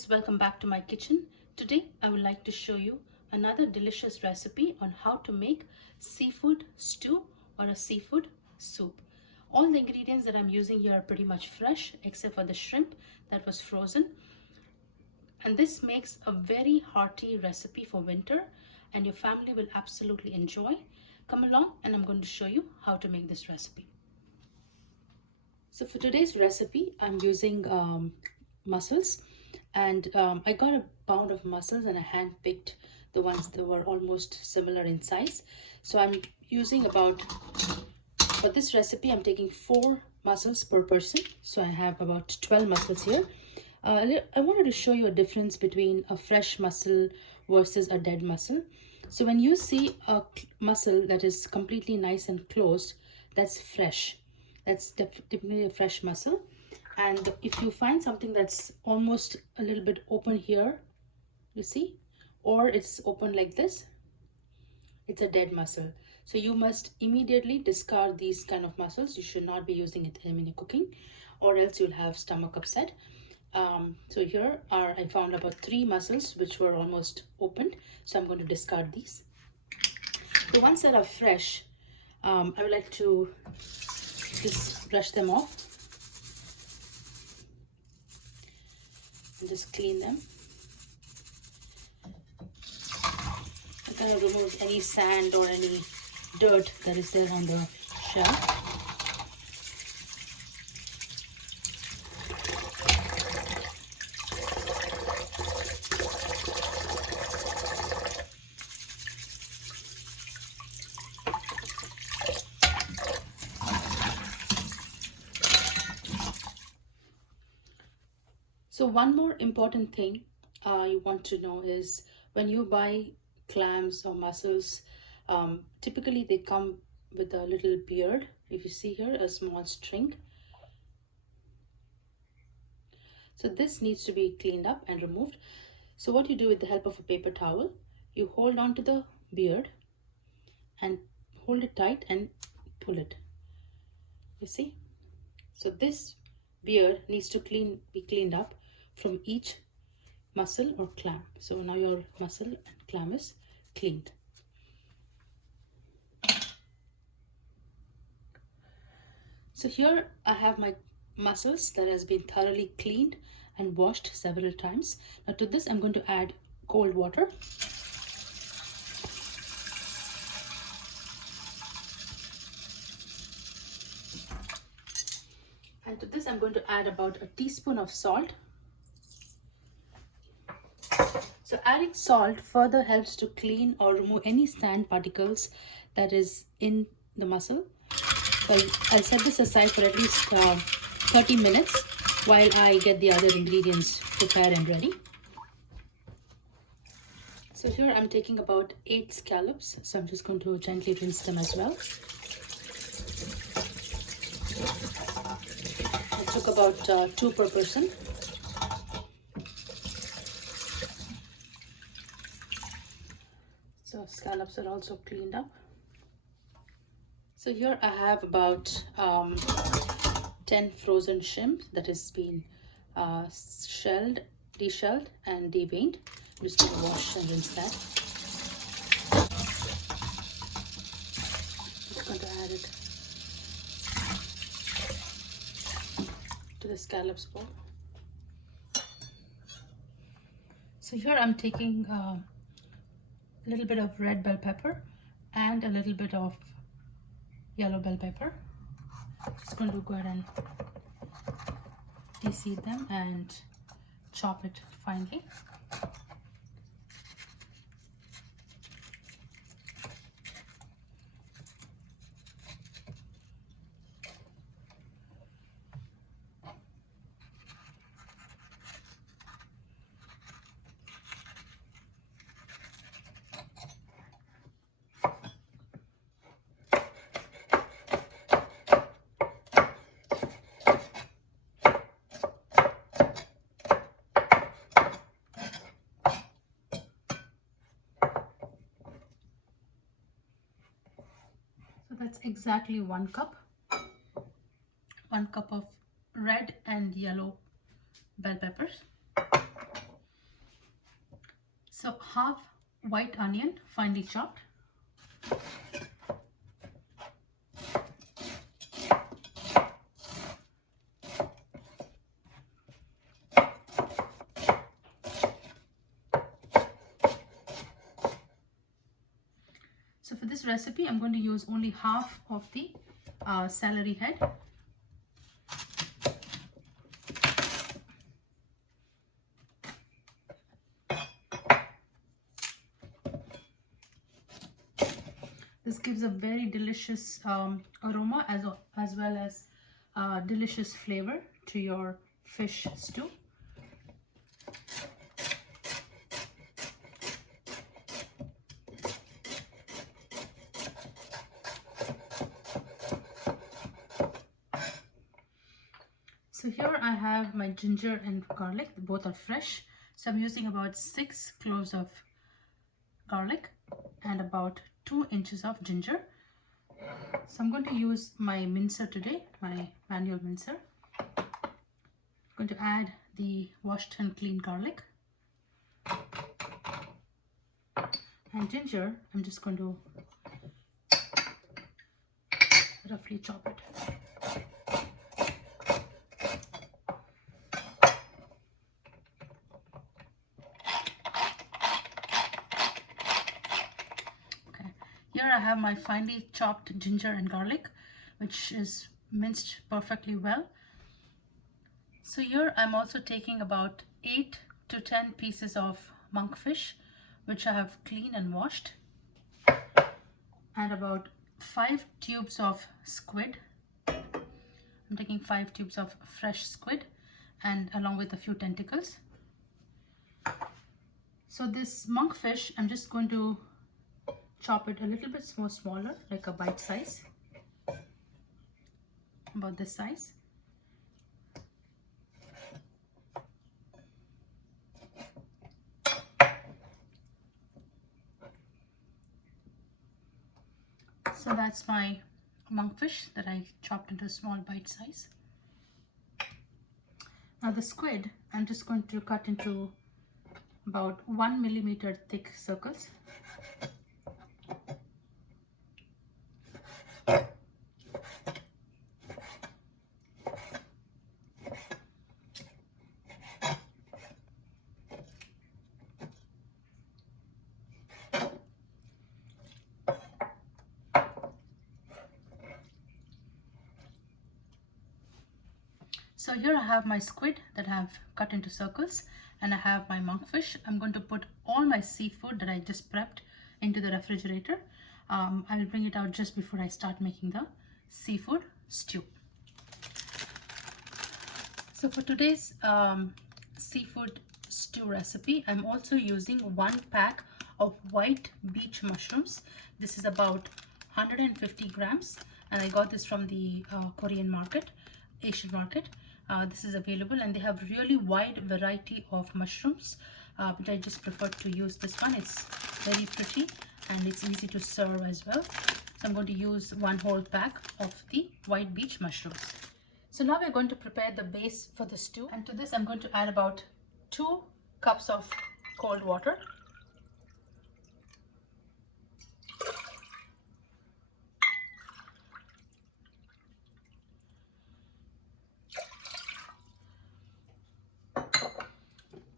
friends, welcome back to my kitchen. Today I would like to show you another delicious recipe on how to make seafood stew or a seafood soup. All the ingredients that I'm using here are pretty much fresh except for the shrimp that was frozen. And this makes a very hearty recipe for winter and your family will absolutely enjoy. Come along and I'm going to show you how to make this recipe. So for today's recipe, I'm using mussels. And I got a pound of mussels and I hand-picked the ones that were almost similar in size. So I'm using for this recipe, I'm taking 4 mussels per person. So I have about 12 mussels here. I wanted to show you a difference between a fresh mussel versus a dead mussel. So when you see a mussel that is completely nice and closed, that's fresh. That's definitely a fresh mussel. And if you find something that's almost a little bit open here, you see, or it's open like this, it's a dead mussel. So you must immediately discard these kind of mussels. You should not be using it in your cooking, or else you'll have stomach upset. So here I found about 3 mussels which were almost opened. So I'm going to discard these. The ones that are fresh, I would like to just brush them off. And just clean them. I'm going to remove any sand or any dirt that is there on the shell. So one more important thing you want to know is when you buy clams or mussels, typically they come with a little beard. If you see here, a small string. So this needs to be cleaned up and removed. So what you do with the help of a paper towel, you hold on to the beard and hold it tight and pull it. You see? So this beard needs to be cleaned up from each mussel or clam. So now your mussel and clam is cleaned. So here I have my mussels that has been thoroughly cleaned and washed several times. Now to this I'm going to add cold water. And to this I'm going to add about a teaspoon of salt. So adding salt further helps to clean or remove any sand particles that is in the mussel. So I'll set this aside for at least 30 minutes while I get the other ingredients prepared and ready. So here I'm taking about 8 scallops. So I'm just going to gently rinse them as well. It took about 2 per person. So scallops are also cleaned up. So here I have about 10 frozen shrimp that has been deshelled and deveined. I'm just going to wash and rinse that. Just going to add it to the scallops bowl. So here I'm taking a little bit of red bell pepper and a little bit of yellow bell pepper. Just going to go ahead and de-seed them and chop it finely. That's exactly 1 cup. 1 cup of red and yellow bell peppers. So half white onion, finely chopped. So for this recipe, I'm going to use only half of the celery head. This gives a very delicious aroma as well as delicious flavor to your fish stew. So here I have my ginger and garlic, both are fresh. So I'm using about 6 cloves of garlic and about 2 inches of ginger. So I'm going to use my mincer today, my manual mincer. I'm going to add the washed and cleaned garlic. And ginger, I'm just going to roughly chop it. Here I have my finely chopped ginger and garlic, which is minced perfectly well. So here I'm also taking about 8 to 10 pieces of monkfish, which I have cleaned and washed, and about 5 tubes of squid. I'm taking 5 tubes of fresh squid and along with a few tentacles. So this monkfish, I'm just going to chop it a little bit more smaller, like a bite size, about this size. So that's my monkfish that I chopped into a small bite size. Now the squid, I'm just going to cut into about 1 millimeter thick circles. So here I have my squid that I have cut into circles, and I have my monkfish. I'm going to put all my seafood that I just prepped into the refrigerator. I will bring it out just before I start making the seafood stew. So for today's seafood stew recipe, I'm also using 1 pack of white beach mushrooms. This is about 150 grams, and I got this from the Korean market, Asian market. This is available, and they have really wide variety of mushrooms, but I just prefer to use this one. It's very pretty and it's easy to serve as well. So I'm going to use 1 whole pack of the white beach mushrooms. So now we're going to prepare the base for the stew, and to this I'm going to add about 2 cups of cold water.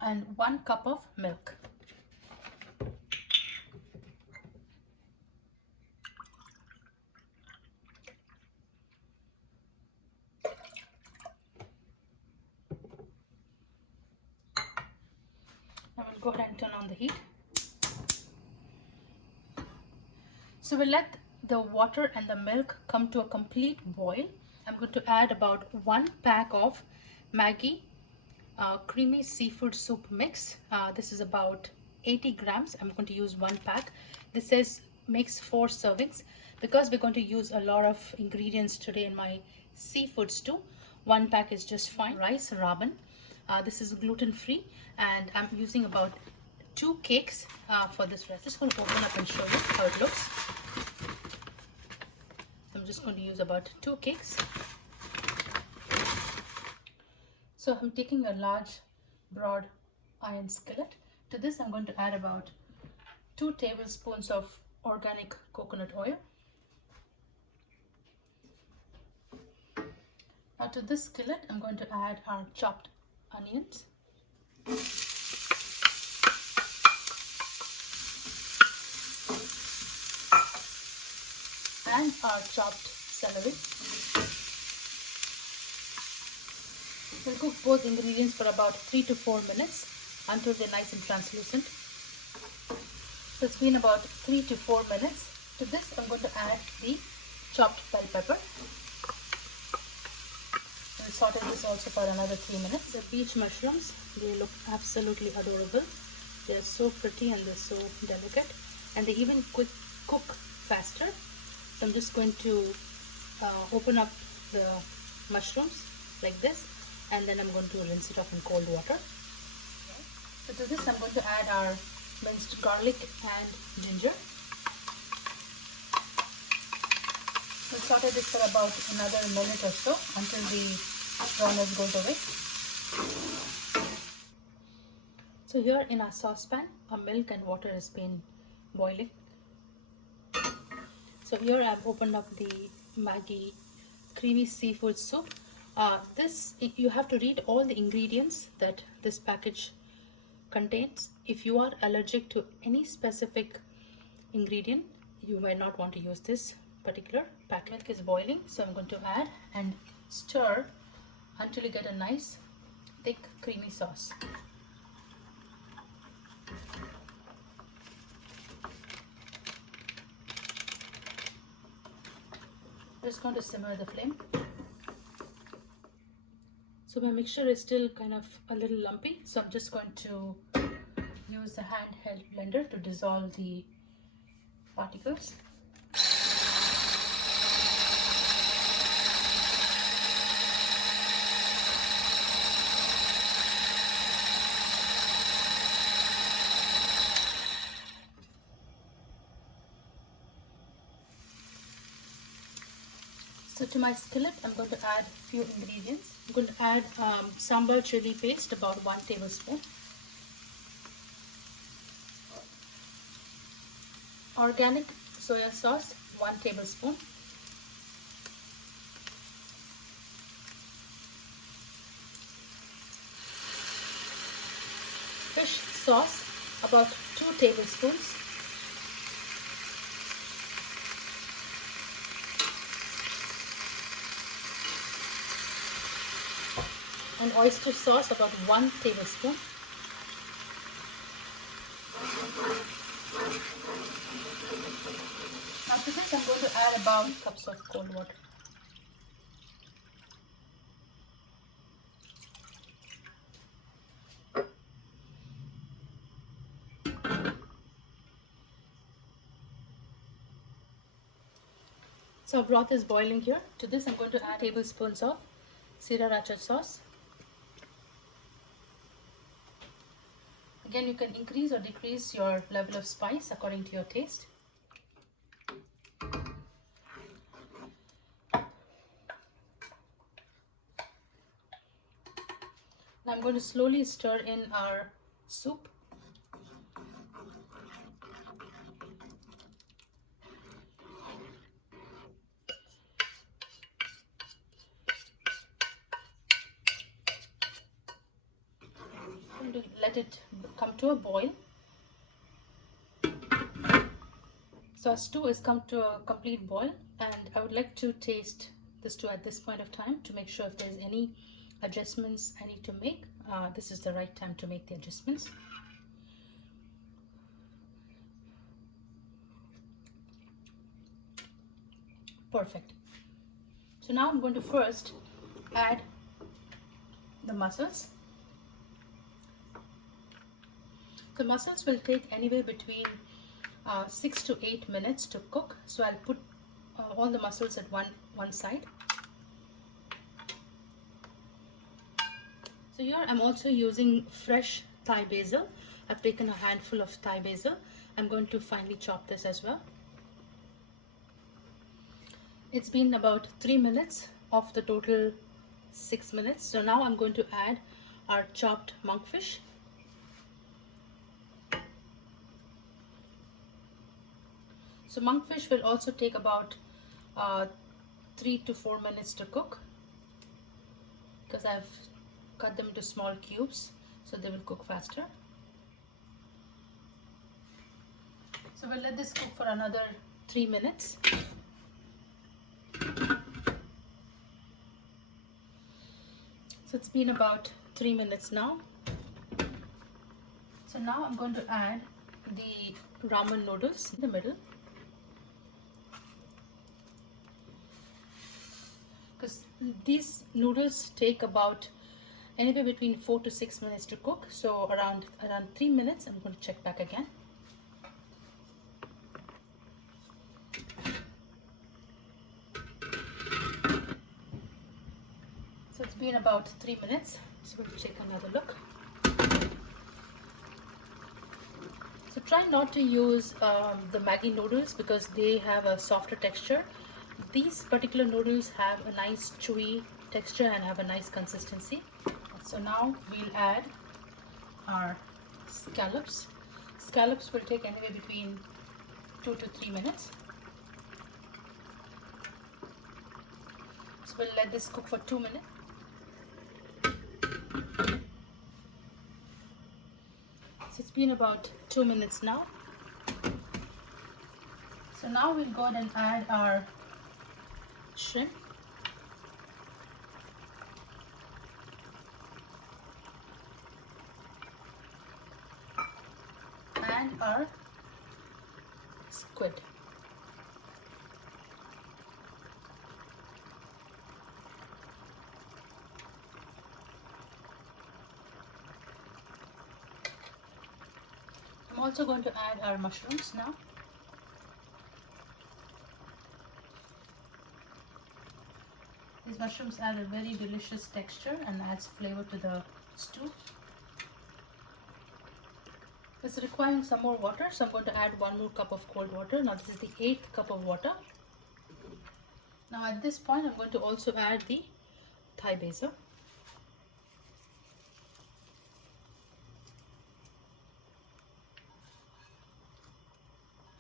And 1 cup of milk. I will go ahead and turn on the heat. So we'll let the water and the milk come to a complete boil. I'm going to add about 1 pack of Maggi creamy seafood soup mix. This is about 80 grams. I'm going to use 1 pack. This says makes 4 servings. Because we're going to use a lot of ingredients today in my seafood stew, 1 pack is just fine. Rice ramen. This is gluten-free, and I'm using about 2 cakes for this recipe. I'm just going to open up and show you how it looks. I'm just going to use about 2 cakes. So I'm taking a large broad iron skillet To this, I'm going to add about 2 tablespoons of organic coconut oil. Now to this skillet, I'm going to add our chopped onions. And our chopped celery. We'll cook both ingredients for about 3 to 4 minutes until they're nice and translucent. So it's been about 3 to 4 minutes. To this, I'm going to add the chopped bell pepper. We'll saute this also for another 3 minutes. The beach mushrooms, they look absolutely adorable. They're so pretty and they're so delicate, and they even cook faster. So I'm just going to open up the mushrooms like this, and then I'm going to rinse it off in cold water. So to this, I'm going to add our minced garlic and ginger. We'll saute this for about another minute or so until the rawness goes away. So here in our saucepan, our milk and water has been boiling. So here I've opened up the Maggi creamy seafood soup. You have to read all the ingredients that this package contains. If you are allergic to any specific ingredient, you might not want to use this particular pack. Milk is boiling, so I'm going to add and stir until you get a nice thick creamy sauce. Just going to simmer the flame. So my mixture is still kind of a little lumpy, so I'm just going to use the handheld blender to dissolve the particles. So to my skillet, I'm going to add a few ingredients. I'm going to add Sambal chili paste, about 1 tablespoon. Organic soy sauce, 1 tablespoon. Fish sauce, about 2 tablespoons. And oyster sauce, about 1 tablespoon. After this, I'm going to add about 2 cups of cold water. So our broth is boiling here. To this, I'm going to add tablespoons of Sriracha sauce. Again, you can increase or decrease your level of spice according to your taste. Now I'm going to slowly stir in our soup. I'm going to let it come to a boil. So our stew has come to a complete boil, and I would like to taste the stew at this point of time to make sure if there's any adjustments I need to make. This is the right time to make the adjustments. Perfect. So now I'm going to first add the mussels. The mussels will take anywhere between 6 to 8 minutes to cook. So I'll put all the mussels at one side. So here I'm also using fresh Thai basil. I've taken a handful of Thai basil. I'm going to finely chop this as well. It's been about 3 minutes of the total 6 minutes. So now I'm going to add our chopped monkfish. So monkfish will also take about 3 to 4 minutes to cook, because I've cut them into small cubes so they will cook faster. So we'll let this cook for another 3 minutes. So it's been about 3 minutes now. So now I'm going to add the ramen noodles in the middle, because these noodles take about anywhere between 4 to 6 minutes to cook. So around 3 minutes. I'm going to check back again. So it's been about 3 minutes. So we'll take another look. So try not to use the Maggi noodles because they have a softer texture. These particular noodles have a nice chewy texture and have a nice consistency. So now we'll add our scallops. Scallops will take anywhere between 2 to 3 minutes. So we'll let this cook for 2 minutes. So it's been about 2 minutes now. So now we'll go ahead and add our shrimp. And our squid. I'm also going to add our mushrooms now. These mushrooms add a very delicious texture and adds flavor to the stew. It's requiring some more water, so I'm going to add 1 more cup of cold water. Now this is the 8th cup of water. Now at this point I'm going to also add the Thai basil.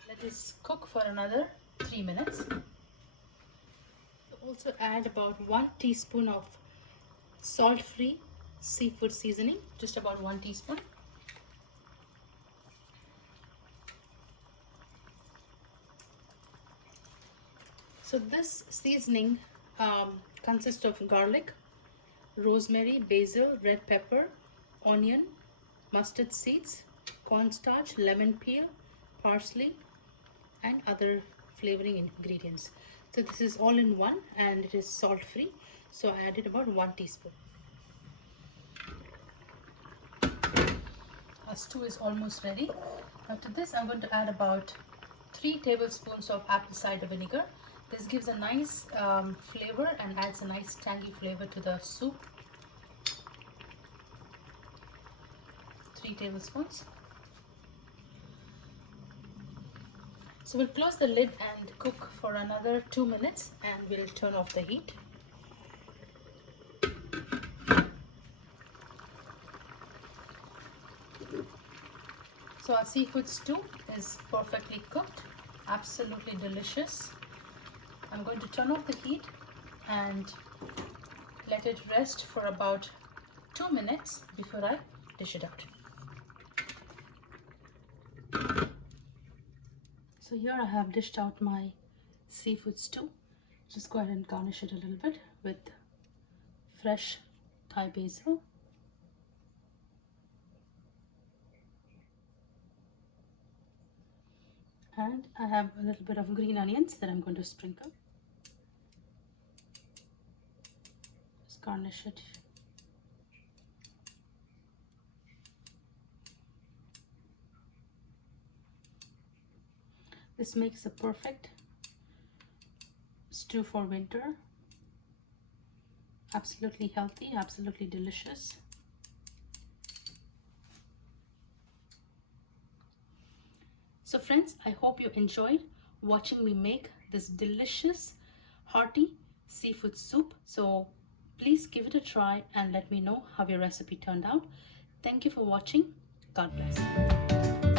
Let this cook for another 3 minutes. Also add about 1 teaspoon of salt-free seafood seasoning, just about 1 teaspoon. So this seasoning consists of garlic, rosemary, basil, red pepper, onion, mustard seeds, cornstarch, lemon peel, parsley, and other flavoring ingredients. So this is all in one and it is salt free. So I added about 1 teaspoon. Our stew is almost ready. Now to this I'm going to add about 3 tablespoons of apple cider vinegar. This gives a nice flavor and adds a nice tangy flavor to the soup. 3 tablespoons. So we'll close the lid and cook for another 2 minutes and we'll turn off the heat. So our seafood stew is perfectly cooked, absolutely delicious. I'm going to turn off the heat and let it rest for about 2 minutes before I dish it out. So here I have dished out my seafood stew. Just go ahead and garnish it a little bit with fresh Thai basil. And I have a little bit of green onions that I'm going to sprinkle. Just garnish it. This makes a perfect stew for winter. Absolutely healthy, absolutely delicious. So friends, I hope you enjoyed watching me make this delicious hearty seafood soup. So please give it a try and let me know how your recipe turned out. Thank you for watching. God bless.